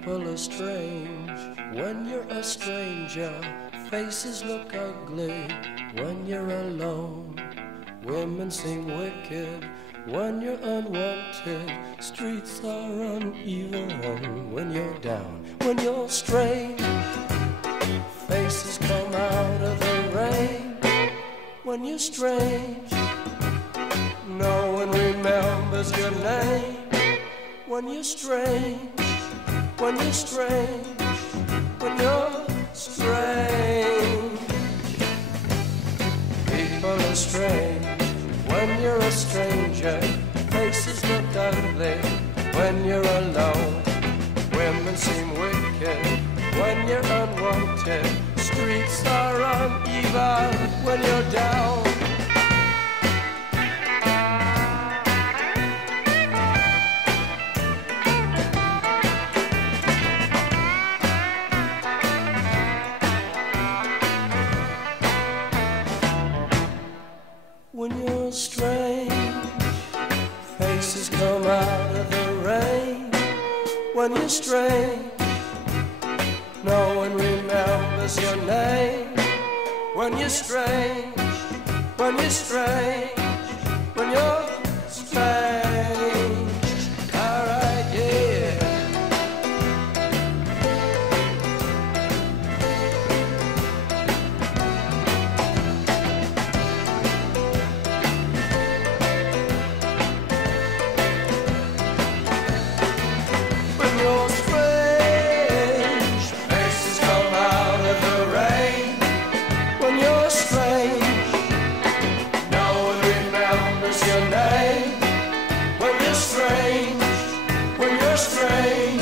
People are strange when you're a stranger. Faces look ugly when you're alone. Women seem wicked when you're unwanted. Streets are uneven when you're down. When you're strange, faces come out of the rain. When you're strange, no one remembers your name. When you're strange, when you're strange, when you're strange. People are strange when you're a stranger. Faces look ugly when you're alone. Women seem wicked when you're unwanted. Streets are uneven when you're down. When you're strange, faces come out of the rain. When you're strange, no one remembers your name. When you're strange, when you're strange, when you're strange. Alright, yeah. When you're strange, faces come out of the rain. When you're strange, no one remembers your name. When you're strange, when you're strange.